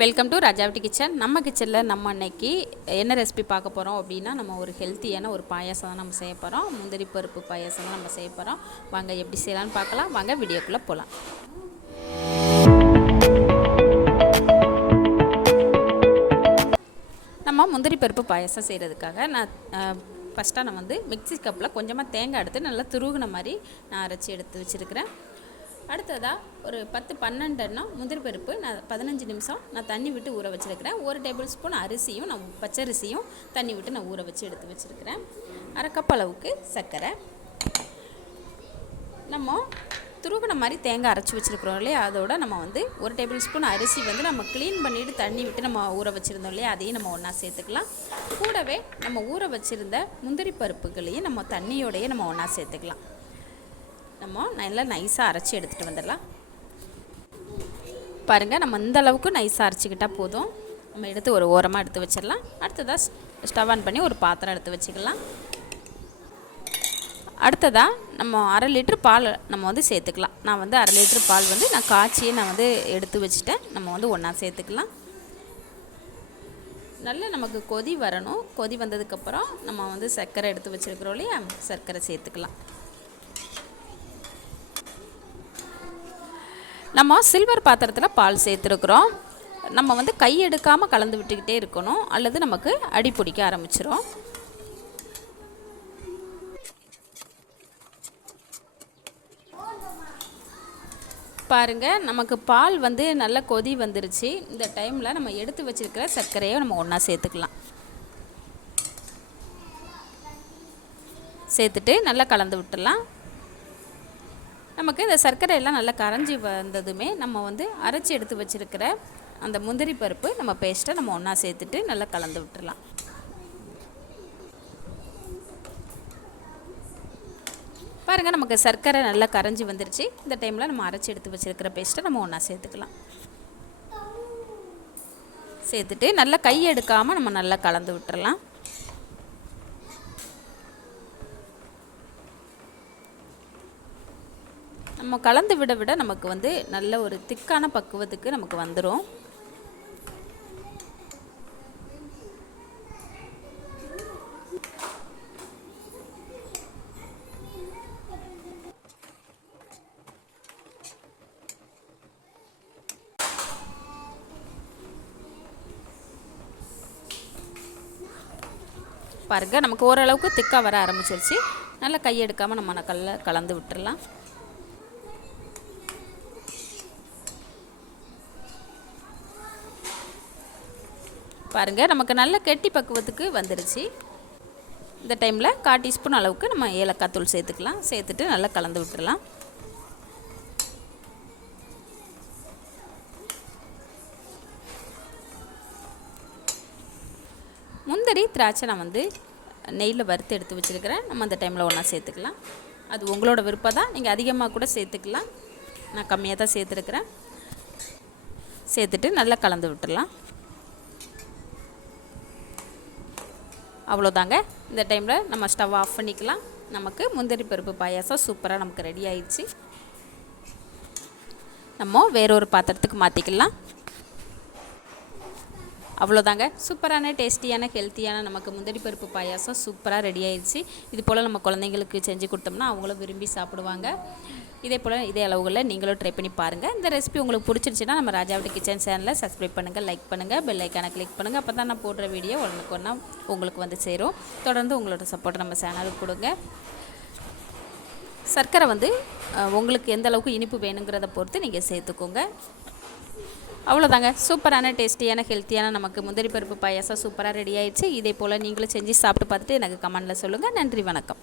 Welcome to ராஜாவட்டி kitchen. நம்ம கிச்சனில் நம்ம அன்னைக்கு என்ன ரெசிபி பார்க்க போகிறோம் அப்படின்னா, நம்ம ஒரு ஹெல்த்தியான ஒரு பாயாசம் தான் நம்ம செய்ய போகிறோம். முந்திரி பருப்பு பாயாசம் தான் நம்ம செய்ய போகிறோம். வாங்க எப்படி செய்யலான்னு பார்க்கலாம். வாங்க வீடியோக்குள்ளே போகலாம். நம்ம முந்திரி பருப்பு பாயாசம் செய்கிறதுக்காக ஃபஸ்ட்டாக நான் மிக்ஸி கப்பில் கொஞ்சமாக தேங்காய் எடுத்து நல்லா துருகுன மாதிரி நான் அரைச்சி எடுத்து வச்சுருக்கிறேன். அடுத்ததாக ஒரு 10-12 முந்திரி பருப்பு நான் 15 நிமிஷம் நான் தண்ணி விட்டு ஊற வச்சுருக்கிறேன். 1 டேபிள் ஸ்பூன் அரிசியும் நான் பச்சரிசியும் தண்ணி விட்டு நான் ஊற வச்சு எடுத்து வச்சுருக்கிறேன். அரை கப் அளவுக்கு சர்க்கரை, நம்ம துருகுன மாதிரி தேங்காய் அரைச்சி வச்சுருக்குறோம் இல்லையா, அதோட நம்ம 1 டேபிள் ஸ்பூன் அரிசி நம்ம க்ளீன் பண்ணிவிட்டு தண்ணி விட்டு நம்ம ஊற வச்சுருந்தோம் இல்லையா, அதையும் நம்ம ஒன்றா சேர்த்துக்கலாம். கூடவே நம்ம ஊற வச்சுருந்த முந்திரி பருப்புகளையும் நம்ம தண்ணியோடையே நம்ம ஒன்றா சேர்த்துக்கலாம். நம்ம நல்லா நைஸாக அரைச்சி எடுத்துகிட்டு வந்துடலாம். பாருங்கள், நம்ம இந்த அளவுக்கு நைஸாக அரைச்சிக்கிட்டால் போதும். நம்ம எடுத்து ஒரு ஓரமாக எடுத்து வச்சிடலாம். அடுத்ததாக ஸ்டவ் ஆன் பண்ணி ஒரு பாத்திரம் எடுத்து வச்சுக்கலாம். அடுத்ததாக நம்ம 1/2 லிட்டர் பால் நம்ம சேர்த்துக்கலாம். நான் 1/2 லிட்டர் பால் நான் காய்ச்சியே நான் எடுத்து வச்சுட்டேன். நம்ம ஒன்றா சேர்த்துக்கலாம். நல்லா நமக்கு கொதி வரணும். கொதி வந்ததுக்கப்புறம் நம்ம சர்க்கரை எடுத்து வச்சுருக்கிறோம் இல்லையா, சர்க்கரை சேர்த்துக்கலாம். நம்ம சில்வர் பாத்திரத்தில் பால் சேர்த்துருக்குறோம். நம்ம கை எடுக்காமல் கலந்து விட்டுக்கிட்டே இருக்கணும், அல்லது நமக்கு அடி பிடிக்க ஆரம்பிச்சிடும். பாருங்கள், நமக்கு பால் நல்லா கொதி வந்துருச்சு. இந்த டைமில் நம்ம எடுத்து வச்சுருக்கிற சர்க்கரையை நம்ம ஒன்றா சேர்த்துக்கலாம். சேர்த்துட்டு நல்லா கலந்து விட்டுடலாம். நமக்கு இந்த சர்க்கரை எல்லாம் நல்லா கரைஞ்சி வந்ததுமே நம்ம அரைச்சி எடுத்து வச்சுருக்கிற அந்த முந்திரி பருப்பு நம்ம பேஸ்ட்டை நம்ம ஒன்றா சேர்த்துட்டு நல்லா கலந்து விட்டுடலாம். பாருங்கள், நமக்கு சர்க்கரை நல்லா கரைஞ்சி வந்துருச்சு. இந்த டைமில் நம்ம அரைச்சி எடுத்து வச்சுருக்கிற பேஸ்ட்டை நம்ம ஒன்றா சேர்த்துக்கலாம். சேர்த்துட்டு நல்லா கை எடுக்காமல் நம்ம நல்லா கலந்து விட்டுடலாம். நம்ம கலந்து விட விட நமக்கு நல்ல ஒரு திக்கான பக்குவத்துக்கு நமக்கு வந்துடும். பாருங்க, நமக்கு ஓரளவுக்கு திக்காக வர ஆரம்பிச்சிருச்சு. நல்லா கை எடுக்காமல் நம்ம கலந்து விட்டுடலாம். பாருங்கள், நமக்கு நல்ல கெட்டி பக்குவத்துக்கு வந்துருச்சு. இந்த டைமில் 1/4 டீஸ்பூன் அளவுக்கு நம்ம ஏலக்காய் தூள் சேர்த்துக்கலாம். சேர்த்துட்டு நல்லா கலந்து விட்டுடலாம். முந்திரி திராட்சை நான் நெய்யில் வறுத்து எடுத்து வச்சுருக்கிறேன். நம்ம அந்த டைமில் ஒன்றா சேர்த்துக்கலாம். அது உங்களோட விருப்பம் தான். நீங்கள் அதிகமாக கூட சேர்த்துக்கலாம். நான் கம்மியாக தான் சேர்த்துருக்குறேன். சேர்த்துட்டு நல்லா கலந்து விட்டுடலாம். அவ்வளோதாங்க. இந்த டைமில் நம்ம ஸ்டவ் ஆஃப் பண்ணிக்கலாம். நமக்கு முந்திரி பருப்பு பாயாசம் சூப்பராக நமக்கு ரெடி ஆயிடுச்சு. நம்ம வேறொரு பாத்திரத்துக்கு மாற்றிக்கலாம். அவ்வளோதாங்க, சூப்பரான டேஸ்டியான ஹெல்த்தியான நமக்கு முந்திரி பருப்பு பாயாசம் சூப்பராக ரெடி ஆயிடுச்சு. இது போல் நம்ம குழந்தைங்களுக்கு செஞ்சு கொடுத்தோம்னா அவங்களும் விரும்பி சாப்பிடுவாங்க. இதே போல் இதே அளவுகளில் நீங்களும் ட்ரை பண்ணி பாருங்கள். இந்த ரெசிபி உங்களுக்கு பிடிச்சிருச்சுன்னா நம்ம ராஜாவட்டி கிச்சன் சேனலை சப்ஸ்கிரைப் பண்ணுங்கள், லைக் பண்ணுங்கள், பெல் ஐக்கானை கிளிக் பண்ணுங்கள். அப்போ தான் நான் போடுற வீடியோ ஒன்றுக்கு உங்களுக்கு சேரும். தொடர்ந்து உங்களோட சப்போர்ட் நம்ம சேனலுக்கு கொடுங்க. சர்க்கரை உங்களுக்கு எந்த அளவுக்கு இனிப்பு வேணுங்கிறத பொறுத்து நீங்கள் சேர்த்துக்கோங்க. அவ்வளோதாங்க, சூப்பரான டேஸ்டியான ஹெல்த்தியான நமக்கு முந்திரி பருப்பு பாயாசம் சூப்பராக ரெடி ஆயிடுச்சு. இதே போல் நீங்களும் செஞ்சு சாப்பிட்டு பார்த்துட்டு எனக்கு கமெண்டில் சொல்லுங்கள். நன்றி, வணக்கம்.